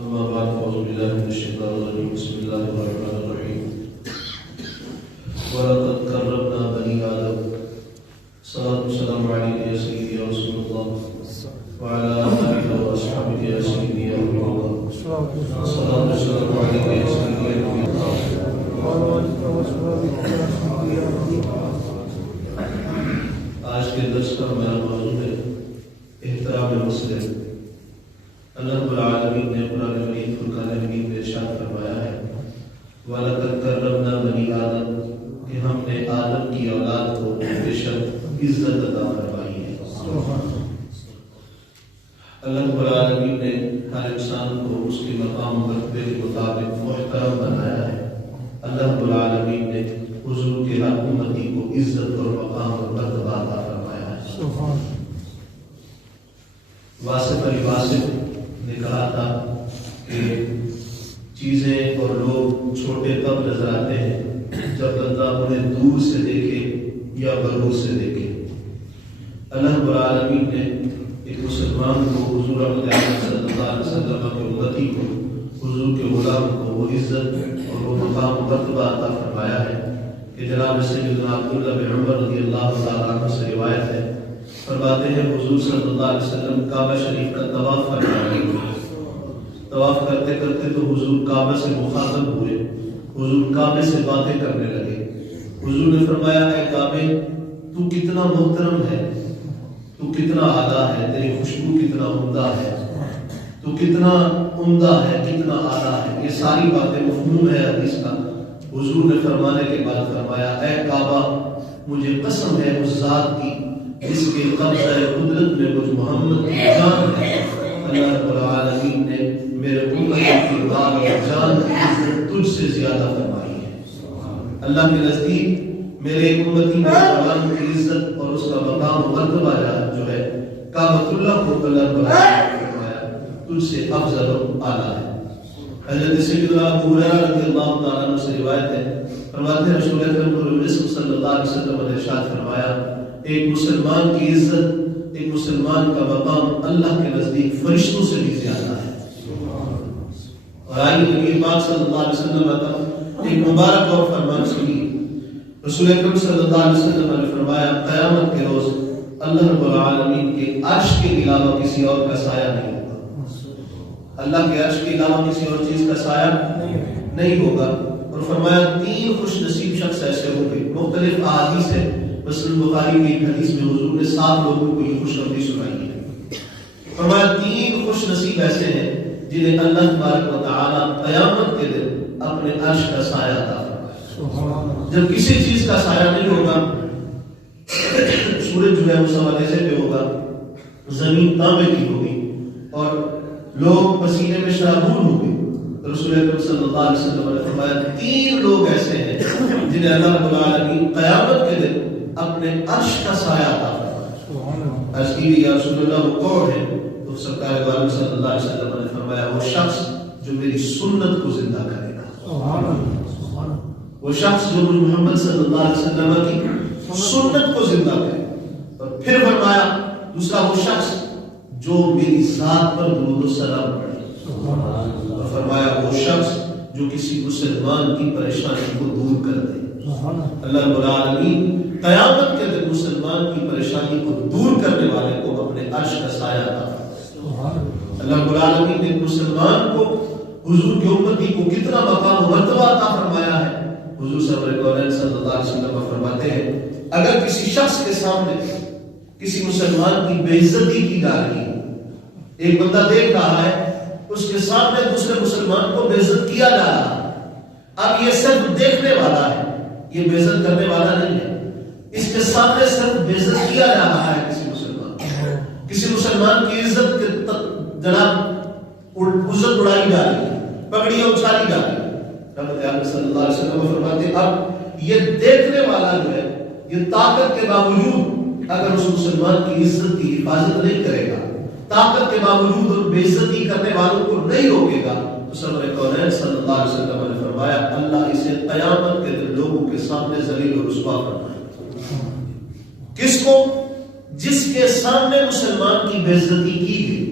أما بعد فأعوذ بالله من الشيطان الرجيم بسم الله الرحمن الرحيم ولقد كرمنا بني آدم صلاة والسلام عليك يا سيدي يا رسول الله وعلى آلك وأصحابك يا سيدي يا رسول الله صلاة والسلام عليك يا سيدي يا رسول الله آج کے درس کا میرا موضوع ہے احترام مسلم۔ اللہ رب العالمین نے قرآن مجید فرقان حمید میں ارشاد فرمایا ہے وَلَقَدْ كَرَّمْنَا بَنِي آدم کہ ہم نے آدم کی اولاد کو بے شک عزت عطا فرمائی ہے۔ اللہ رب العالمین نے ہر انسان کو اس کے مقام و رتبے کے مطابق محترم بنایا ہے۔ اللہ رب العالمین نے حضور کے ہر امتی کو عزت اور مقام اور مرتبہ عطا فرمایا ہے۔ واصف علی واصف نے کہا تھا کہ چیزیں اور لوگ چھوٹے تب نظر آتے ہیں جب بندہ انہیں دور سے دیکھے یا غرور سے دیکھے۔ اللہ رب العالمین نے ایک مسلمان کو حضور صلی اللہ علیہ وسلم کے امتی کو حضور کے غلام کو وہ عزت اور وہ مقام و مرتبہ عطا فرمایا ہے کہ جناب سیدنا عبداللہ بن عمر رضی اللہ تعالیٰ عنہ سے روایت ہے، فرماتے ہیں حضور صلی اللہ علیہ وسلم کعبہ شریف کا طواف فرماتے ہیں۔ طواف کرتے کرتے تو حضور کعبہ سے مخاطب ہوئے، حضور کعبے سے باتیں کرنے لگے۔ حضور نے فرمایا اے کعبے تو کتنا محترم ہے، تو کتنا اعلیٰ ہے، تیری خوشبو کتنا عمدہ ہے، تو کتنا عمدہ ہے، کتنا اعلیٰ ہے۔ یہ ساری باتیں مفہوم ہے حدیث کا۔ حضور نے فرمانے کے بعد فرمایا اے کعبہ مجھے قسم ہے اس ذات کی جس کے قبضہ قدرت میں مجھ محمد کی جان ہے، اللہ رب العالمین نے میرے امت کی مال اور جان کی عزت تجھ سے زیادہ فرمائی ہے۔ اللہ کے نزدیک میرے امتی میں قرآن کی عزت اور اس کا مقام و مرتبہ جو ہے کعبۃ اللہ کو اللہ رب العالمین نے فرمایا تجھ سے افضل و اعلیٰ ہے۔ حضرت سیدنا ابو ہریرہ رضی اللہ تعالیٰ عنہ سے روایت ہے، فرماتے ہیں رسول اکرم صلی اللہ علیہ وسلم نے ارشاد فرمایا ایک مسلمان کی عزت، ایک مسلمان کا مقام اللہ کے نزدیک فرشتوں سے بھی زیادہ ہے۔ اور آئیے نبی پاک صلی اللہ علیہ وسلم کا ایک مبارک اور فرمان سنیے۔ رسول اکرم صلی اللہ علیہ وسلم نے فرمایا قیامت کے روز اللہ رب العالمین کے عرش کے علاوہ کسی اور کا سایہ نہیں ہوگا۔ اللہ کے عرش کے علاوہ کسی اور چیز کا سایہ نہیں ہوگا۔ اور فرمایا 3 خوش نصیب شخص ایسے ہوں گے۔ مختلف احادیث ہے، مثلا بخاری کی ایک حدیث میں حضور نے 7 لوگوں کو یہ خوشخبری سنائی ہے۔ فرمایا 3 خوش نصیب ایسے ہیں جنہیں اللہ تبارک و تعالی قیامت کے دن اپنے عرش کا سایہ عطا فرمائے۔ جب کسی چیز کا سایہ نہیں ہوگا، سورج جو ہے وہ سوالے پہ ہوگا، زمین تانبے کی ہوگی اور لوگ پسینے میں شرابور ہوں گے، تو رسول اکرم صلی اللہ علیہ وسلم نے فرمایا 3 لوگ ایسے ہیں جنہیں اللہ رب العالمین قیامت کے دن اپنے عرش کا سایہ عطا فرمائے۔ عرض کی یا رسول اللہ وہ کون ہے؟ تو سرکار دو عالم صلی اللہ علیہ وسلم نے فرمایا وہ شخص جو میری سنت کو زندہ کرے گا، وہ شخص جو محمد صلی اللہ علیہ وسلم کی سنت کو زندہ کرے۔ اور پھر فرمایا دوسرا وہ شخص جو میری ذات پر درود و سلام پڑھے، اور فرمایا وہ شخص جو کسی مسلمان کی پریشانی کو دور کر دے۔ اللہ رب العالمین قیامت کے دن مسلمان کی پریشانی کو دور کرنے والے کو اپنے عرش کا سایہ عطا فرمائے۔ اللہ رب العالمین نے مسلمان کو حضور کی امتی کو کتنا مقام و مرتبہ عطا فرمایا ہے۔ حضور صلی اللہ علیہ وسلم فرماتے ہیں اگر کسی شخص کے سامنے کسی مسلمان کی بے عزتی کی جا رہی ہے، ایک بندہ دیکھ رہا ہے اس کے سامنے دوسرے مسلمان کو بے عزت کیا جا رہا ہے، اب یہ صرف دیکھنے والا ہے، یہ بے عزت کرنے والا نہیں ہے، اس کے سامنے صرف بے عزت کیا جا رہا ہے کسی مسلمان کی عزت جناب عزت اڑائی جا رہی ہے، پگڑیاں اچھالی جا رہی ہے۔ رحمت اللہ صلی اللہ علیہ وسلم فرماتے ہیں اب یہ دیکھنے والا جو ہے یہ طاقت کے باوجود اگر اس مسلمان کی عزت کی حفاظت نہیں کرے گا، طاقت کے باوجود اور بے عزتی کرنے والوں کو نہیں روکے گا، تو سرور کونین صلی اللہ علیہ وسلم نے فرمایا اللہ اسے قیامت کے دن لوگوں کے سامنے ذلیل و رسوا فرمائے۔ کس کو؟ جس کے سامنے مسلمان کی بے عزتی کی گئی،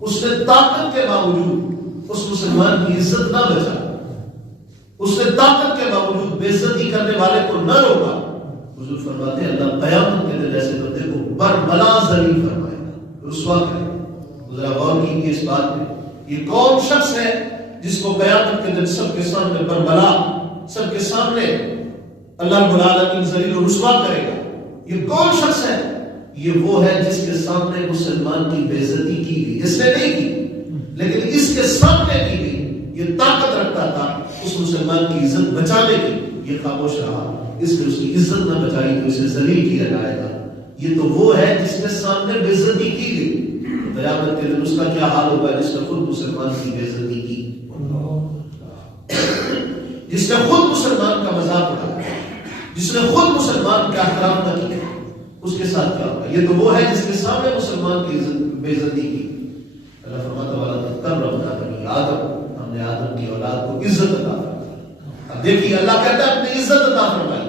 اس نے طاقت کے باوجود اس مسلمان کی عزت نہ بچا، اس نے طاقت کے باوجود بے عزتی کرنے والے کو نہ روکا، حضور فرماتے ہیں اللہ قیامت کے دن ایسے بندے کو بربلا ذلیل فرمائے گا، رسوا کرے گا۔ ذرا غور کیجیے اس بات میں، یہ کون شخص ہے جس کو قیامت کے دن سب کے سامنے بربلا، سب کے سامنے اللہ رب العالمین ذلیل و رسوا کرے گا؟ یہ کون شخص ہے؟ یہ وہ ہے جس کے سامنے مسلمان کی بے عزتی کی گئی، اس نے نہیں کی لیکن اس کے سامنے کی گئی، یہ طاقت رکھتا تھا اس مسلمان کی عزت بچانے کی، یہ خاموش رہا، اس نے اس کی عزت نہ بچائی تو اسے ذلیل کیا جائے گا۔ یہ تو وہ ہے جس کے سامنے بے عزتی کی گئی، قیامت کے دن اس کا کیا حال ہوگا جس نے خود مسلمان کی بے عزتی کی، جس نے خود مسلمان کا مذاق اڑایا، جس نے خود مسلمان کا احترام نہ کیا، اس کے ساتھ کیا ہوگا؟ یہ تو وہ ہے جس کے سامنے مسلمان کی بے عزتی کی۔ اللہ فرماتا والا کرمنا بنی آدم، ہم نے آدم کی اولاد کو عزت عطا فرمائی۔ اب دیکھیے اللہ کہتا ہے اپنی عزت عطا فرمائی،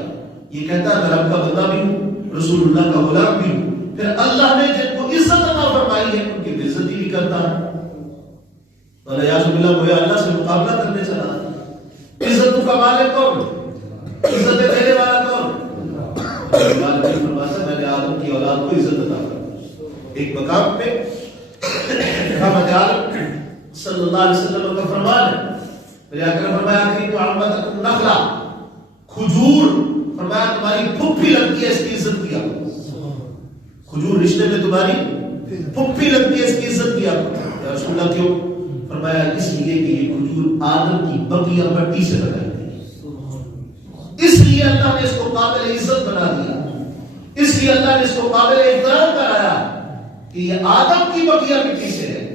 یہ کہتا ہے میں رب کا بندہ بھی ہوں، رسول اللہ کا غلام بھی ہوں، پھر اللہ نے جن کو عزت عطا فرمائی ہے ان کی بے عزتی بھی کرتا ہے، اور یعوذ باللہ گویا اللہ سے مقابلہ کرنے چلا۔ عزت کا مالک کون؟ عزت دینے والا کون؟ میں نے آدم کی اولاد کو عزت عطا فرمائی۔ ایک مقام پہ رحمت عالم صلی اللہ علیہ وسلم کا فرمان ہے، میرے اکرم فرمایا کہ محمد نخلا، کھجور، فرمایا تمہاری پھپھی لگتی ہے اس کی عزت کیا، کھجور رشتے میں تمہاری پھپھی لگتی ہے اس کی عزت کیا۔ یا رسول اللہ کیوں؟ فرمایا اس لیے کہ یہ کھجور آدم کی بقیہ مٹی سے بنائی گئی، اس لیے اللہ نے اس کو قابل عزت بنا دیا، اس لیے اللہ نے اس کو قابل احترام بنایا کہ یہ آدم کی بقیہ مٹی سے ہے۔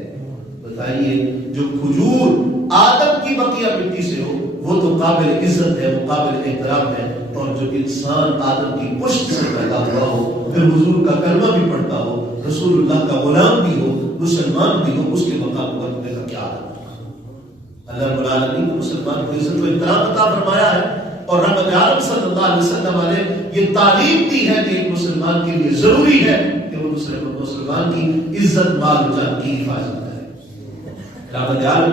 بتائیے جو کھجور آدم کی بقیہ مٹی سے ہو وہ تو قابل عزت ہے، وہ قابل احترام ہے، اور جو انسان آدم کی پشت سے پیدا ہوا ہو، پھر حضور کا کلمہ بھی پڑھتا ہو، رسول اللہ کا غلام بھی ہو، مسلمان بھی ہو، اس کے مقام پر ہونے کا کیا ہے؟ اللہ رب العالمین نے مسلمان کو عزت و احترام عطا فرمایا ہے، اور رحمت عالم صلی اللہ علیہ وسلم نے یہ تعلیم دی ہے کہ ایک مسلمان کے لیے ضروری ہے کہ وہ مسلمان کی عزت مال و جان کی حفاظت کرے۔ رحمت عالم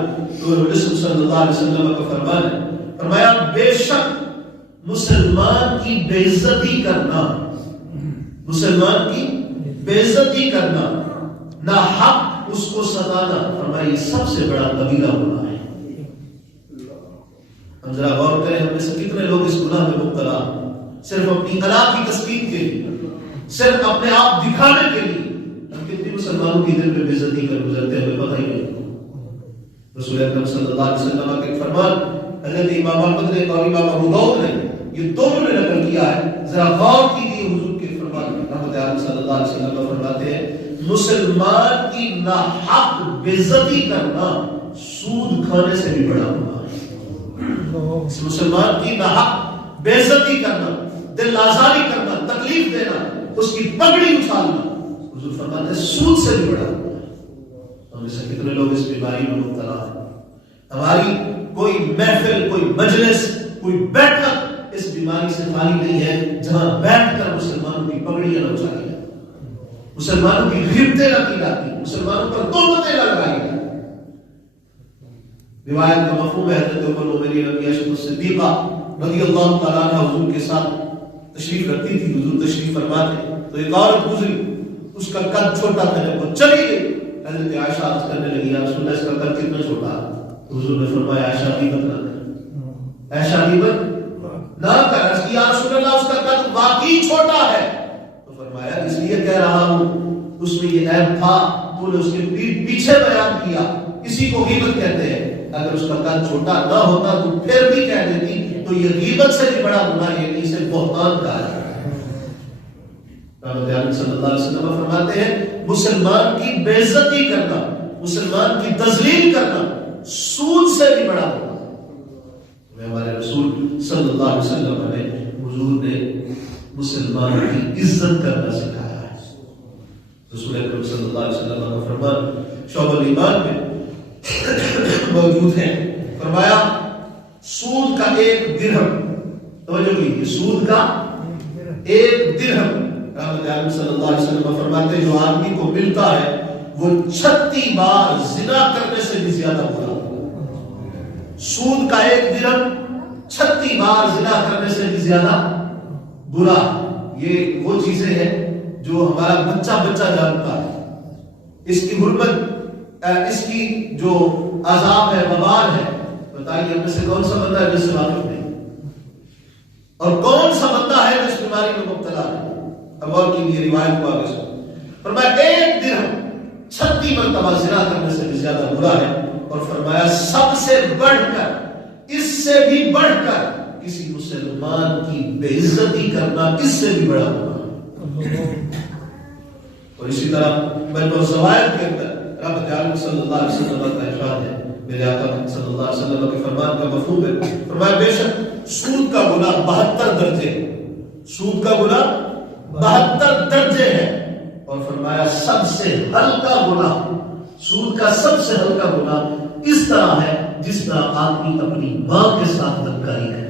صلی اللہ علیہ وسلم کا فرمان ہے، فرمایا بے شک مسلمان کی بے عزتی کرنا، مسلمان کی بے عزتی کرنا، نہ حق اس کو ستانا، فرمایا یہ سب سے بڑا کبیرہ گناہ ہے۔ ہم ذرا غور کریں، ہم میں سے کتنے لوگ اس گناہ میں مبتلا، صرف اپنی انا کی تسبیح کے لیے، صرف اپنے آپ دکھانے کے لیے ہم کتنی مسلمانوں کی دل میں بے عزتی کر گزرتے ہیں، ہمیں پتہ ہی نہیں۔ رسول اکرم صلی اللہ علیہ وسلم کا ایک فرمان حضرت امام احمد نے اور امام ابو داؤد نے، یہ دونوں نے نقل کیا ہے، ذرا غور کیجیے حضور کے فرمان۔ رحمت عالم صلی اللہ علیہ وسلم فرماتے ہیں مسلمان کی ناحق بے عزتی کرنا سود کھانے سے بھی بڑا گناہ ہے۔ مسلمان کی ناحق بے عزتی کرنا، دل آزاری کرنا، تکلیف دینا، اس کی پگڑی اچھالنا، حضور فرماتے ہیں سود سے بھی بڑا گناہ ہے۔ ہم سے کتنے لوگ اس بیماری میں مبتلا ہیں، ہماری کوئی محفل، کوئی مجلس، کوئی بیٹھک اس بیماری سے خالی نہیں ہے جہاں بیٹھ کر مسلمانوں کی پگڑیاں نہ اچھالی جائیں، مسلمانوں کی غیبتیں نہ کی جاتی، مسلمانوں پر تہمتیں نہ لگائی جاتی۔ روایت کا مفہوم ہے حضرت ام المؤمنین عائشہ صدیقہ رضی اللہ تعالیٰ عنہ حضور کے ساتھ تشریف رکھتی تھی، حضور تشریف فرماتے تو ایک عورت گزری، اس کا قد چھوٹا تھا، جب وہ چلی گئی حضرت عائشہ عرض کرنے لگی یا رسول اللہ اس کا قد کتنا چھوٹا ہے؟ حضور نے فرمایا عائشہ غیبت نہ کر، عائشہ غیبت نہ کر۔ اس کی یا رسول اللہ اس کا قد واقعی چھوٹا ہے، تو فرمایا اس لیے کہہ رہا ہوں اس میں یہ عیب تھا، تو نے اس کے پیچھے بیان کیا، اسی کو غیبت کہتے ہیں۔ اگر اس کا قد چھوٹا نہ ہوتا تو پھر بھی کہہ دیتی، تو یہ غیبت سے بھی بڑا گناہ ہے، اسے بہتان کہا جاتا ہے۔ رحمت صلی اللہ علیہ وسلم فرماتے ہیں مسلمان کی بے عزتی کرنا، مسلمان کی تذلیل کرنا سود سے بھی بڑا گناہ ہے۔ ہمارے رسول صلی اللہ علیہ وسلم نے، حضور نے مسلمان کی عزت کرنا سکھایا ہے۔ رسول اکرم صلی اللہ علیہ وسلم کا فرمان شعب الایمان میں موجود ہے، فرمایا سود کا ایک درہم، توجہ کیجیے، سود کا ایک درہم، رحمت عالم صلی اللہ علیہ وسلم فرماتے ہیں جو آدمی کو ملتا ہے وہ 36 بار زنا کرنے سے بھی زیادہ برا ہوگا۔ سود کا ایک درہم 36 بار زنا کرنے سے بھی زیادہ برا. یہ وہ چیزیں ہیں جو ہمارا بچہ جانتا ہے. اس کی حرمت، اس کی جو عذاب ہے، وبال ہے. بتائیے ہم میں سے کون سا بندہ ہے جس سے واقف نہیں، اور کون سا بندہ ہے جو اس بیماری میں مبتلا ہے؟ اب اور کی یہ روایت کو آگے سنو. فرمایا ایک درہم 36 مرتبہ زنا کرنے سے بھی زیادہ برا ہے. اور فرمایا سب سے بڑھ کر، اس سے بھی بڑھ کر کسی مسلمان کی بے عزتی کرنا اس سے بھی بڑا گناہ. اور اسی طرح بین الزوائد کے اندر رب عالم صلی اللہ علیہ وسلم کا ارشاد ہے، میرے آقا صلی اللہ علیہ وسلم کے فرمان کا مفہوم ہے. فرمایا بے شک سود کا گناہ 72 درجے، سود کا گناہ 72 درجے ہے. اور فرمایا سب سے ہلکا گناہ، سود کا سب سے ہلکا گناہ اس طرح ہے جس طرح آدمی اپنی ماں کے ساتھ بدکاری کرے،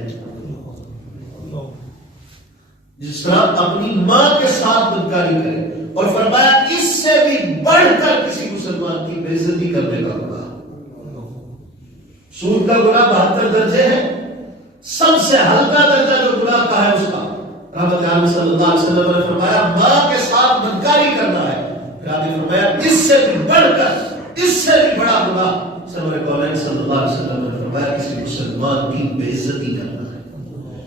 جس طرح اپنی ماں کے ساتھ بدکاری کرے. اور فرمایا اس سے بھی بڑھ کر کسی مسلمان کی بے عزتی کرنے کا گناہ. سود کا گناہ 72 درجے ہے، سب سے ہلکا درجہ جو گناہ کا ہے اس کا رحمت عالم صلی اللہ علیہ وسلم نے فرمایا ماں کے ساتھ بدکاری کرنا ہے. پھر آپ نے فرمایا اس سے بھی بڑھ کر، اس سے بھی بڑا گناہ سرور کونین صلی اللہ علیہ وسلم نے فرمایا کسی مسلمان کی بے عزتی کرنا ہے،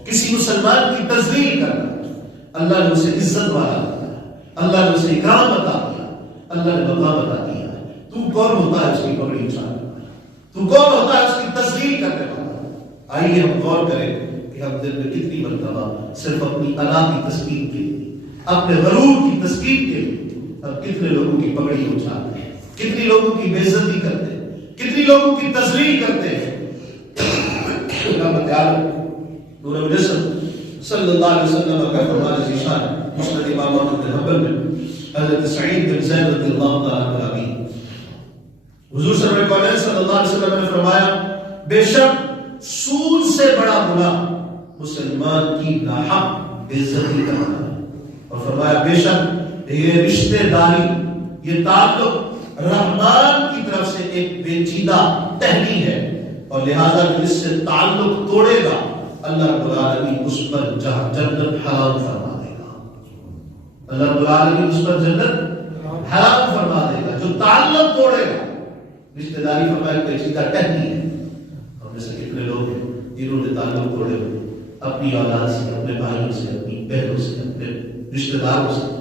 کسی مسلمان کی تذلیل کرنا ہے. اللہ نے اسے عزت والا بنایا، اللہ نے اسے اکرام عطا کیا، اللہ نے مقام عطا کیا ہے. تو کون ہوتا ہے اس کی پگڑی اچھالنے والا؟ تو کون ہوتا ہے اس کی تذلیل کرنے والا؟ آئیے ہم غور کریں کہ ہم دن میں کتنی مرتبہ صرف اپنی انا کی تسکین کے لیے، اپنے غرور کی تسکین کے لیے ہم کتنے لوگوں کی پگڑی اچھالتے ہیں، کتنی لوگوں کی بے عزتی کرتے ہیں، کتنی لوگوں کی تذلیل کرتے ہیں. رحمت عالم نور الجسم صلی اللہ علیہ وسلم کا فرمان ذیشان مسند امام احمد بن حنبل میں حضرت سعید بن زید رضی اللہ تعالی عنہ حضور سرور کونین صلی اللہ علیہ وسلم نے فرمایا بے شک سود سے بڑا گناہ مسلمان کی ناحق بے عزتی کرنا ہے. اور فرمایا بے شک یہ رشتہ داری، یہ تعلق رحمان کی طرف سے ایک پیچیدہ ٹہنی ہے، اور لہذا جو اس سے تعلق توڑے گا اللہ رب العالمین اس پر جنت حرام فرما دے گا. اللہ رب العالمین اس پر جنت حرام فرما دے گا جو تعلق توڑے گا. رشتہ داری فرمایا پیچیدہ ٹہنی ہے. ہم میں سے کتنے لوگ ہیں جنہوں نے تعلق توڑے ہوئے اپنی اولاد سے، اپنے بھائیوں سے، اپنی بہنوں سے، اپنے رشتہ داروں سے.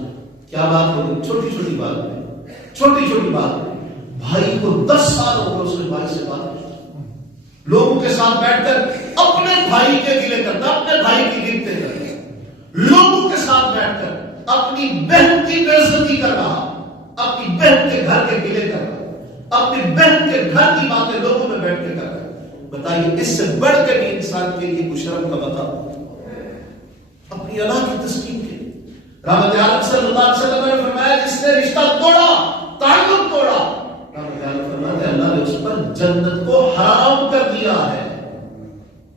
کیا بات ہوگی؟ چھوٹی چھوٹی بات میں، چھوٹی چھوٹی بات میں بھائی کو 10 سال ہو گئے اس نے بھائی سے بات کی، لوگوں کے ساتھ بیٹھ کر اپنے بھائی کے گلے کرتا، اپنے بھائی کی گنتے کرتا، لوگوں کے ساتھ بیٹھ کر اپنی بہن کی بے عزتی کر رہا، اپنی بہن کے گھر کے گلے کر رہا، اپنی بہن کے گھر کی باتیں لوگوں میں بیٹھ کے کر رہا. بتائیے اس سے بڑھ کے بھی انسان کے لیے کچھ شرم کا بتاؤ اپنی اللہ کی تسکین کے لیے. رحمت عالم صلی اللہ علیہ وسلم نے فرمایا جس نے رشتہ توڑا، تعلق توڑا، رحمت عالم فرماتے اللہ نے اس پر جنت کو حرام کر دیا ہے.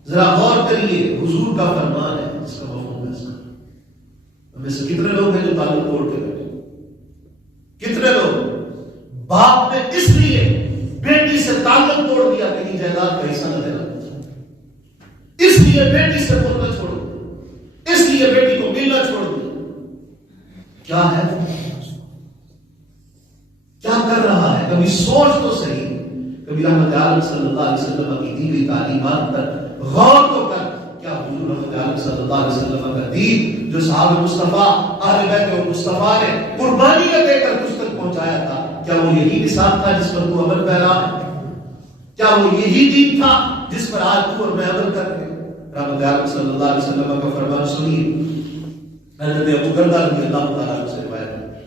ذرا غور کریے، حضور کا فرمان ہے، اس کا مفہوم ہے اس کا. ہمیں سے کتنے لوگ ہیں جو تعلق توڑ کے بیٹھے؟ کتنے لوگ باپ نے اس لیے بیٹی سے تعلق توڑ دیا کہ جائیداد کا حصہ نہ دینا، اس لیے بیٹی سے بولنا چھوڑ دیا، اس لیے بیٹی کو ملنا چھوڑ دیا. کیا ہے؟ کیا کر رہا ہے؟ کبھی سوچ تو صحیح، کبھی رحمت عالم صلی اللہ علیہ وسلم کی دی گئی تعلیمات پر غور تو کر. کیا حضور رحمت عالم صلی اللہ علیہ وسلم کا دین جو صحابہ مصطفیٰ اہل بیت مصطفیٰ نے قربانی دے کر تجھ تک پہنچایا تھا، کیا وہ یہی نصاب تھا جس پر تو عمل پیرا ہے؟ کیا وہ یہی دین تھا جس پر آج تو اور میں عمل کر رہے ہیں؟ رحمت عالم صلی اللہ علیہ وسلم کا فرمان سنیے. حضرت ابو درداء رضی اللہ تعالیٰ عنہ سے روایت ہے،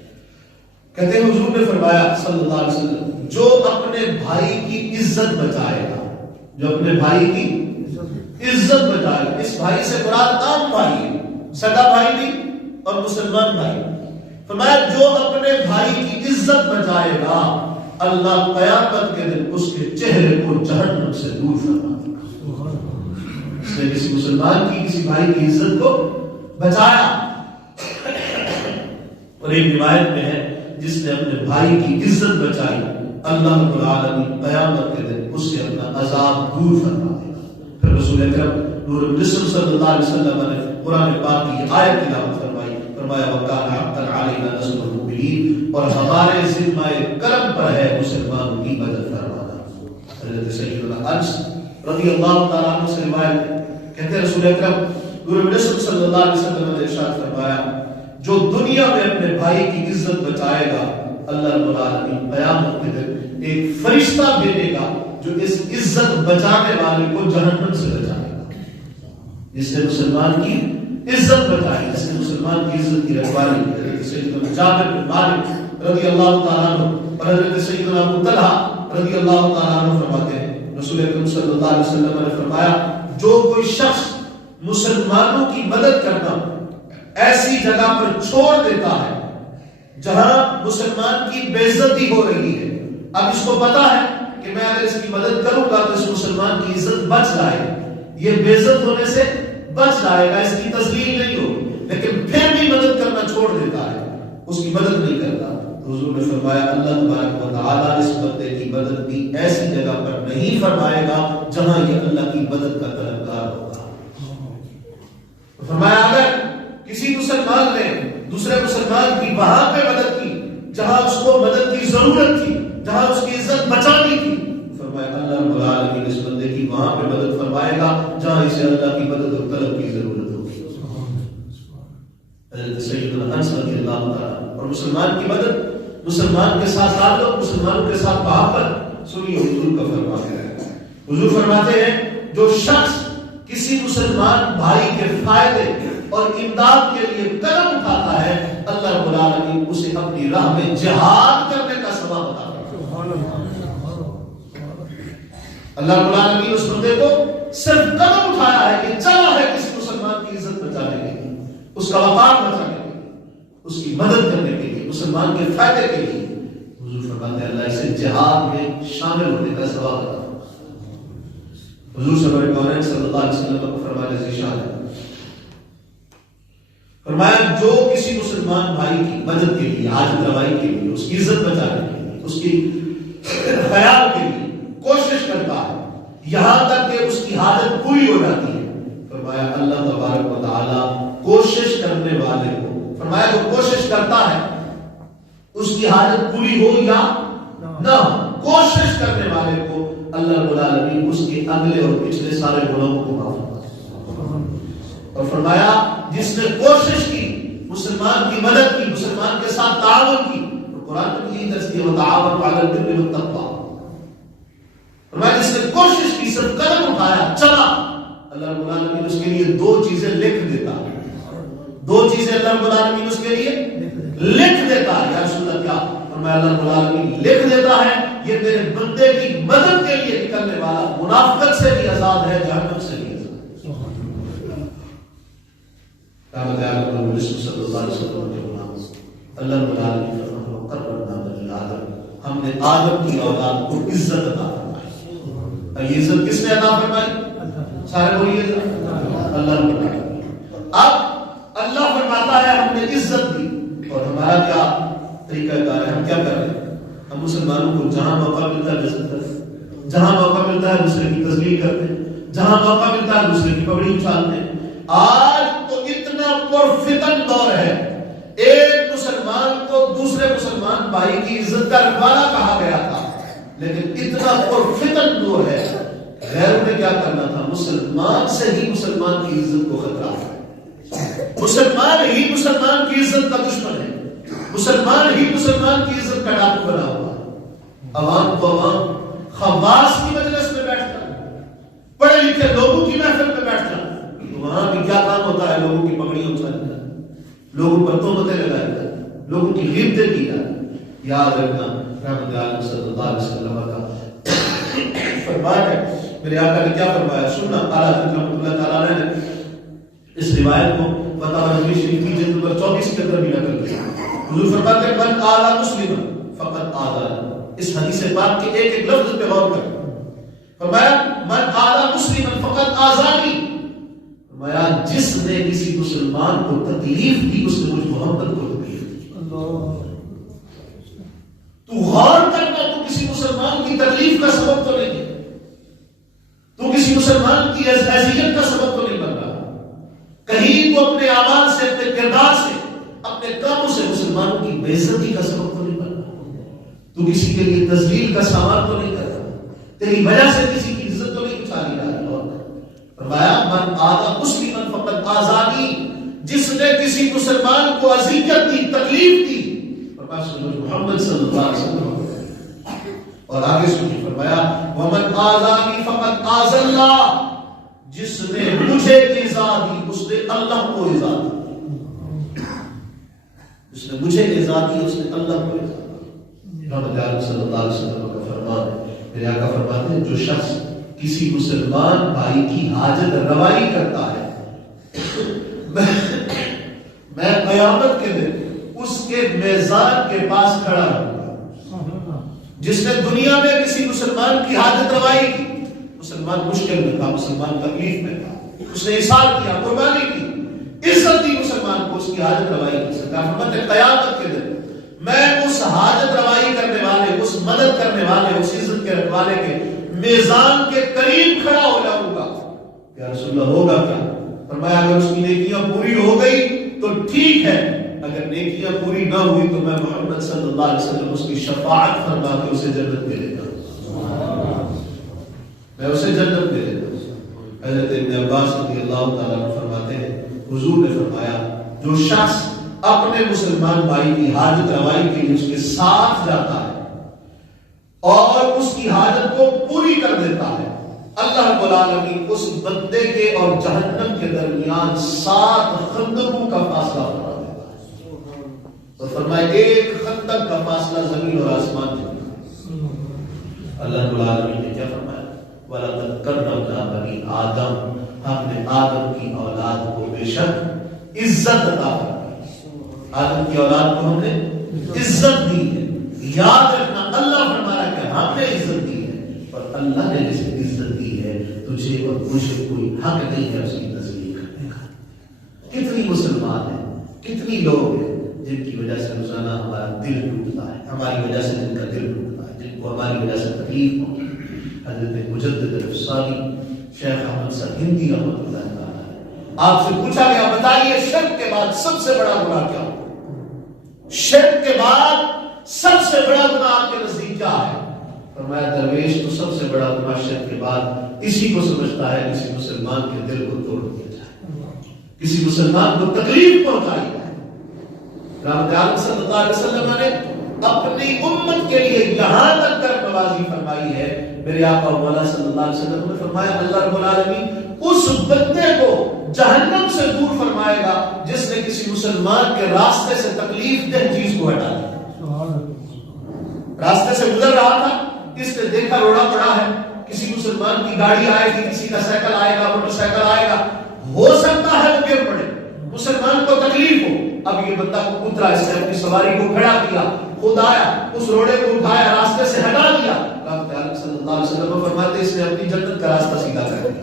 کہتے ہیں حضور نے فرمایا صلی اللہ علیہ وسلم جو اپنے بھائی کی عزت بچائے گا، جو اپنے بھائی کی عزت بچائے گا، اس بھائی سے مراد عام بھائی ہے، سگا بھائی نہیں اور مسلمان بھائی. فرمایا جو اپنے بھائی کی عزت بچائے گا اللہ قیامت کے دن اس کے چہرے کو جہنم سے دور فرما دے گا. اس نے کسی مسلمان کی، کسی بھائی کی عزت کو بچایا. اور ایک روایت میں ہے جس نے اپنے بھائی کی عزت بچائی اللہ رب العالمین قیامت کے دن اس سے اپنا عذاب دور فرما دے گا. پھر رسول اکرم نور الجسم صلی اللہ علیہ وسلم نے قرآن پاک کی آیت تلاوت فرمائی. فرمایا وَكَانَ حَقًّا عَلَيْنَا نَصْرُ الْمُؤْمِنِينَ، اور ہمارے ذمہ کرم پر ہے مسلمانوں کی مدد فرمانا. حضرت سیدنا انس رضی اللہ تعالیٰ عنہ سے روایت کہتے ہیں رسول اکرم نور الجسم صلی اللہ علیہ وسلم نے ارشاد فرمایا جو دنیا میں اپنے بھائی کی عزت بچائے گا اللہ رب العالمین قیامت کے دن ایک فرشتہ بھیجے گا جو اس عزت بچانے والے کو جہنم سے بچائے گا. جس نے مسلمان کی عزت بچائی، جس نے مسلمان کی عزت کی رکھوالی کی. حضرت سیدنا جابر بن مالک رضی اللہ تعالیٰ عنہ اور حضرت سیدنا ابو طلحہ رضی اللہ تعالیٰ عنہ فرماتے ہیں رسول اکرم صلی اللہ علیہ وسلم نے فرمایا جو کوئی شخص مسلمانوں کی مدد کرنا ایسی جگہ پر چھوڑ دیتا ہے جہاں مسلمان کی بے عزتی ہو رہی ہے، اب اس کو پتا ہے کہ میں اگر اس کی مدد کروں گا تو اس مسلمان کی عزت بچ جائے، یہ بے عزت ہونے سے بچ جائے گا، اس کی تذلیل نہیں ہوگی، لیکن پھر بھی مدد کرنا چھوڑ دیتا ہے، اس کی مدد نہیں کرتا. تو حضور نے فرمایا اللہ تبارک و تعالیٰ اس بندے کی مدد بھی ایسی جگہ پر نہیں فرمائے گا جہاں یہ اللہ کی مدد کا طلبگار ہوگا. فرمایا اگر کسی مسلمان نے دوسرے مسلمان کی وہاں پہ مدد کی جہاں اس کو مدد کی ضرورت تھی، جہاں اس کی عزت بچانی تھی، فرمایا اللہ رب العالمین اس بندے کی وہاں پہ مدد فرمائے گا جہاں اسے اللہ کی مدد اور طلب کی ضرورت ہوگی. حضرت سیدنا انس رضی اللہ تعالیٰ اور مسلمان کی مدد، مسلمان کے ساتھ تعلق، مسلمانوں کے ساتھ محبت. سنیے حضور کا فرمان ہے. حضور فرماتے ہیں جو شخص کسی مسلمان بھائی کے فائدے اور امداد کے لیے قدم اٹھاتا ہے اللہ رب العالمین اسے اپنی راہ میں جہاد کرنے کا ثواب عطا کرتا ہے. اللہ رب العالمین اس بندے کو صرف قدم اٹھایا ہے کہ چلا ہے کسی مسلمان کی عزت بچانے کے لیے، اس کا وقار بچانے کے لیے، اس کی مدد کرنے کے لیے، مسلمان کے فائدے کے لیے. حضور فرماتے ہیں اللہ اسے جہاد میں شامل ہونے کا ثواب عطا کرتا ہے. حضور صلی اللہ علیہ وسلم کو فرمانے سے ارشاد ہے فرمایا جو کسی مسلمان بھائی کی مدد کے لیے، حاجت روائی کے لیے، اس کی عزت بچانے کے لیے، اس کی خیال کے لیے کوشش کرتا ہے یہاں تک کہ اس کی حاجت پوری ہو جاتی ہے، فرمایا اللہ تبارک و تعالی کوشش کرنے والے کو، فرمایا جو کوشش کرتا ہے اس کی حاجت پوری ہو یا نہ، کوشش کرنے والے کو اللہ رب العالمین اس کے اگلے اور پچھلے سارے گناہوں کو معاف کرتا ہے. اور فرمایا جس نے کوشش کی، مسلمان کی مدد کی، مسلمان کے ساتھ تعاون کی، تو قرآن میں یہی درس دیا وتعاونوا علی البر والتقوی. فرمایا جس نے کوشش کی، صرف قدم اٹھایا، چلا، اللہ رب العالمین اس کے لیے دو چیزیں لکھ دیتا ہے. دو چیزیں اللہ رب العالمین اس کے لیے لکھ دیتا ہے. یا رسول اللہ کیا فرمایا اللہ رب العالمین لکھ دیتا ہے یہ میرے بندے کی مدد کے لیے نکلنے والا منافقت سے بھی آزاد ہے، جہنم سے بھی آزاد ہے. رحمت عالم نبی صلی اللہ علیہ وسلم کے غلام اللہ رب العالمین فرماتا ہے قربنا بنی آدم، ہم نے آدم کی اولاد کو عزت عطا فرمائی. یہ عزت کس نے عطا فرمائی؟ سارے بولیے اللہ رب العالمین. اب اللہ فرماتا ہے ہم نے عزت دی، اور ہمارا کیا طریقہ کار ہے؟ ہم کیا کر رہے ہیں؟ ہم مسلمانوں کو جہاں موقع ملتا ہے عزت کرتے ہیں، جہاں موقع ملتا ہے دوسرے کی تذلیل کرتے ہیں، جہاں موقع ملتا ہے دوسرے کی پگڑی اچھالتے ہیں. آج تو اتنا پرفتن دور ہے، ایک مسلمان کو دوسرے مسلمان بھائی کی عزت کا رکھوالا کہا گیا تھا، لیکن اتنا پرفتن دور ہے، غیروں نے کیا کرنا تھا؟ مسلمان سے ہی مسلمان کی عزت کو خطرہ ہے. مسلمان ہی مسلمان کی عزت کا دشمن ہے، مسلمان ہی مسلمان کی عزت کا ڈاکو بنا ہوا ہے. عوام تو عوام خواص کی مجلس میں بیٹھتا ہے، پڑھے لکھے لوگوں کی محفل میں بیٹھتا ہے، تو وہاں بھی کیا کام ہوتا ہے؟ لوگوں کی پگڑیاں اچھالی جاتی ہیں، لوگوں پر تہمتیں لگائی جاتی ہیں، لوگوں کی غیبتیں کی جاتی ہیں. یاد رکھنا رحمت عالم صلی اللہ علیہ وسلم کا فرمان ہے. میرے آقا نے کیا فرمایا؟ سننا. اعلیٰ حضرت رحمۃ اللہ تعالیٰ نے اس روایت کو فتاوی رضوی شریف کی جلد نمبر 24 کے اندر بھی نقل کیا. حضور فرماتے ہیں من آذى مسلما فقد آذاني. اس حدیث پاک کے ایک ایک لفظ پہ غور کریں. فرمایا من آذى مسلما فقد آذاني. فرمایا جس نے کسی مسلمان کو تکلیف دی اس نے مجھ محمد کو تکلیف دی. تو غور کرنا، تو کسی مسلمان کی تکلیف کا سبب تو نہیں ہے، تو کسی مسلمان کی اذیت کا سبب تو نہیں بن رہا، کہیں تو اپنے اعمال سے، اپنے کردار سے، اپنے کاموں سے مسلمانوں کی بے عزتی کا سبب تو نہیں بن رہا، تو کسی کے لیے تذلیل کا سامان تو نہیں کر رہا، تیری وجہ سے کسی کی عزت تو نہیں اچھالی جا رہی۔ فرمایا من آذا مسلما فقد آذانی، جس نے کسی مسلمان کو اذیت دی، تکلیف دی، فرمایا محمد صلی اللہ علیہ وسلم، اور آگے سنیے فرمایا ومن آذانی فقد آذى اللہ، جس نے مجھے ایذا دی اس نے اللہ کو ایذا دی، جس نے مجھے ایذا دی اس نے اللہ کو ایذا دی۔ محمد صلی اللہ علیہ وسلم کا فرمان ہے، میرے آقا فرماتے ہیں جو شخص کسی مسلمان بھائی کی حاجت روائی کرتا ہے میں قیامت کے دن اس کے میزان کے پاس کھڑا رہوں گا۔ جس نے دنیا میں کسی مسلمان کی حاجت روائی کی، مسلمان مشکل میں تھا، مسلمان تکلیف میں تھا، اس نے اظہار کیا، قربانی کی، عزت دی مسلمان کو، اس کی حاجت روائی کی، سرکار فرماتے ہیں قیامت کے دن میں اس حاجت روائی کرنے والے، اس مدد کرنے والے، اس عزت کے رکھوالے کے میزان کے قریب کھڑا ہو جاؤں گا۔ یا رسول اللہ ہوگا کیا؟ فرمایا اگر اس کی نیکیاں پوری ہو گئی تو ٹھیک ہے، اگر نیکیاں پوری نہ ہوئی تو میں محمد صلی اللہ علیہ وسلم اس کی شفاعت فرما کے اسے جنت میں لے جاؤں، میں اسے جنت میں لے جاؤں۔ حضرت ابن عباس رضی اللہ تعالیٰ عنہ فرماتے ہیں حضور نے فرمایا جو شخص اپنے مسلمان بھائی کی حاجت روائی کے لیے اس کے ساتھ جاتا ہے اور اس کی حاجت کو پوری کر دیتا ہے، اللہ رب العالمین اس بندے کے اور جہنم کے درمیان 7 خندقوں کا فاصلہ فرما دیتا ہے، اور فرمائے ایک خندق کا فاصلہ زمین اور آسمان کے، اللہ رب العالمین نے کیا فرمایا وَلَقَدْ كَرَّمْنَا بَنِي آدم، ہم نے آدم کی اولاد کو بے شک عزت عطا فرمائی، آدم کی اولاد کو ہم نے عزت دی ہے۔ یاد رکھنا اللہ فرمایا کہ ہم نے عزت دی ہے، اور اللہ نے جسے عزت دی ہے تجھے اور مجھے کوئی حق نہیں ہے اس کی تذلیل کرنے کا۔ کتنی مسلمان ہیں، کتنی لوگ ہیں جن کی وجہ سے روزانہ ہمارا دل ٹوٹتا ہے، ہماری وجہ سے جن کا دل ٹوٹتا ہے، جن کو ہماری وجہ سے تکلیف ہوتی ہے۔ حضرت مجدد الافسانی شیخ احمد صاحب ہندی رحمۃ اللہ تعالیٰ، آپ سے پوچھا گیا بتائیے شرک کے بعد سب سے بڑا گناہ کیا ہو؟ شرک کے بعد سب سے بڑا گناہ آپ کے نزدیک کیا ہے؟ فرمایا درویش تو سب سے بڑا گناہ شرک کے بعد اسی کو سمجھتا ہے کسی مسلمان کے دل کو توڑ دیا جائے، کسی مسلمان کو تکلیف پہنچائی جائے۔ رحمت عالم صلی اللہ علیہ وسلم نے اپنی امت کے لیے یہاں تک در نوازی فرمائی ہے، میرے آقا مولا صلی اللہ علیہ وسلم نے فرمایا اللہ رب العالمین اس بندے کو جہنم سے دور فرمائے گا جس نے کسی مسلمان کے راستے سے تکلیف دہ چیز کو ہٹا دیا۔ راستے سے گزر رہا تھا، اس نے دیکھا روڑا پڑا ہے، کسی مسلمان کی گاڑی آئے گی، کسی کا سائیکل آئے گا، موٹر سائیکل آئے گا، ہو سکتا ہے وہ گر پڑے، مسلمان کو تکلیف ہو، اب یہ بندہ اترا، اس نے اپنی سواری کو کھڑا کیا، خود آیا، اس روڑے کو اٹھایا، راستے سے ہٹا دیا، صلی اللہ علیہ وسلم فرماتے اس نے اپنی جنت کا راستہ سیدھا کر دیا۔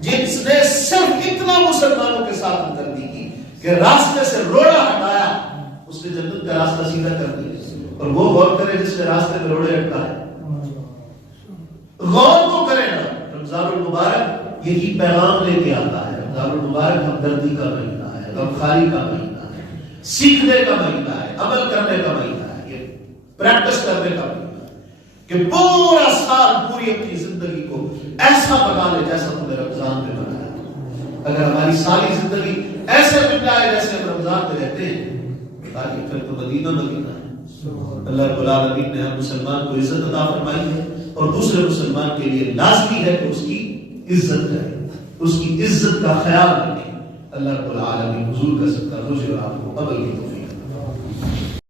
جس نے صرف اتنا مسلمانوں کے ساتھ ہمدردی کی کہ راستے سے روڑا ہٹایا، اس نے جنت کا راستہ سیدھا کر دیا۔ اور وہ غور کرے جس نے راستے میں روڑے اٹکائے، غور تو کرے نا۔ رمضان المبارک یہی پیغام لے کے آتا ہے، رمضان المبارک ہمدردی کا مہینہ ہے، غمخواری کا مہینہ ہے، سیکھنے کا مہینہ ہے، عمل کرنے کا مہینہ ہے، یہ پریکٹس کرنے کا مہینہ ہے کہ پورا سال پوری اپنی زندگی کو ایسا بنا لے جیسا تم نے رمضان میں بنایا۔ اگر ہماری ساری زندگی ایسے بن جائے جیسے ہم رمضان میں رہتے ہیں، تاکہ پھر تو مدینہ مدینہ ہے۔ اللہ رب العالمین نے ہم مسلمان کو عزت عطا فرمائی ہے، اور دوسرے مسلمان کے لیے لازمی ہے کہ اس کی عزت کرے، اس کی عزت کا خیال رکھے۔ اللہ رب العالمین حضور کا صدقہ مجھے اور آپ کو عمل کی توفیق۔